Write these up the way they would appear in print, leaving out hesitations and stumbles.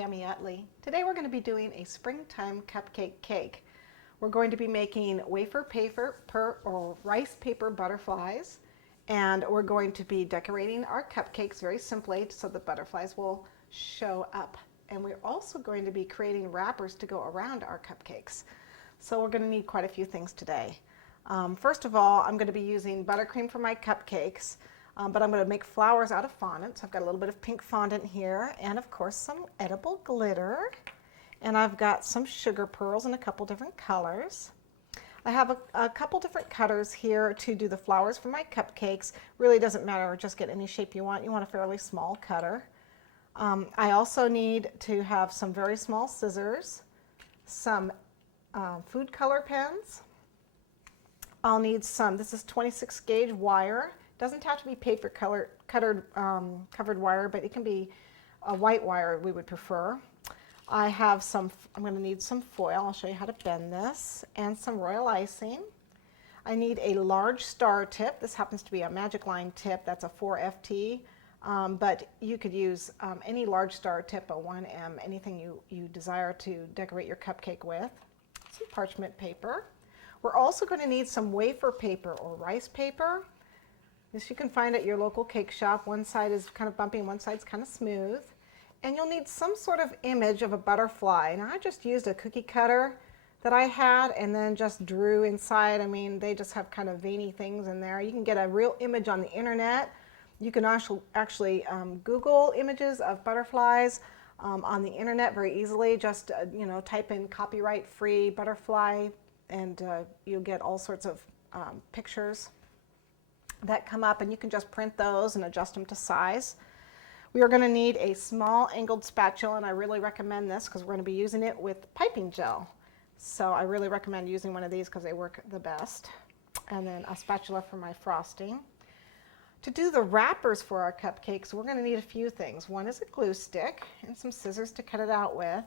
Tami Utley. Today we're going to be doing a springtime cupcake cake. We're going to be making wafer paper or rice paper butterflies, and we're going to be decorating our cupcakes very simply so the butterflies will show up. And we're also going to be creating wrappers to go around our cupcakes. So we're going to need quite a few things today. First of all, I'm going to be using buttercream for my cupcakes. But I'm going to make flowers out of fondant. So I've got a little bit of pink fondant here, and of course some edible glitter. And I've got some sugar pearls in a couple different colors. I have a couple different cutters here to do the flowers for my cupcakes. Really doesn't matter, just get any shape you want. You want a fairly small cutter. I also need to have some very small scissors, some food color pens. I'll need some, this is 26 gauge wire. Doesn't have to be paper covered wire, but it can be a white wire we would prefer. I have some, I'm going to need some foil. I'll show you how to bend this, and some royal icing. I need a large star tip. This happens to be a magic line tip. That's a 4FT, but you could use any large star tip, a 1M, anything you desire to decorate your cupcake with. Some parchment paper. We're also going to need some wafer paper or rice paper. This you can find at your local cake shop. One side is kind of bumpy and one side's kind of smooth. And you'll need some sort of image of a butterfly. Now I just used a cookie cutter that I had and then just drew inside. I mean, they just have kind of veiny things in there. You can get a real image on the internet. You can actually Google images of butterflies on the internet very easily. Just type in copyright free butterfly and you'll get all sorts of pictures that come up, and you can just print those and adjust them to size. We are going to need a small angled spatula, and I really recommend this because we're going to be using it with piping gel. So I really recommend using one of these because they work the best. And then a spatula for my frosting. To do the wrappers for our cupcakes, we're going to need a few things. One is a glue stick and some scissors to cut it out with.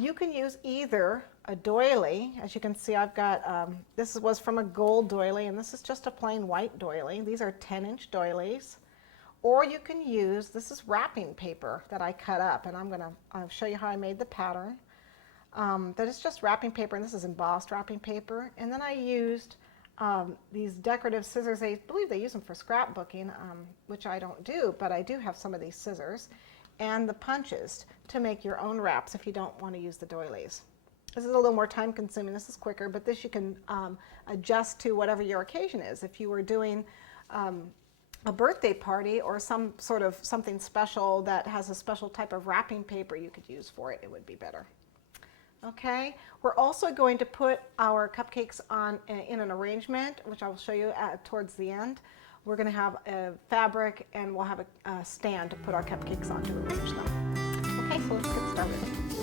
You can use either a doily. As you can see, I've got, this was from a gold doily, and this is just a plain white doily. These are 10-inch doilies. Or you can use, this is wrapping paper that I cut up, and I'm going to show you how I made the pattern. That is just wrapping paper, and this is embossed wrapping paper. And then I used these decorative scissors. I believe they use them for scrapbooking, which I don't do, but I do have some of these scissors. And the punches to make your own wraps if you don't want to use the doilies. This is a little more time consuming, this is quicker, but this you can adjust to whatever your occasion is. If you were doing a birthday party or some sort of something special that has a special type of wrapping paper you could use for it, it would be better. Okay, we're also going to put our cupcakes on in an arrangement, which I will show you towards the end. We're going to have a fabric, and we'll have a stand to put our cupcakes on to arrange them. Okay, so let's get started.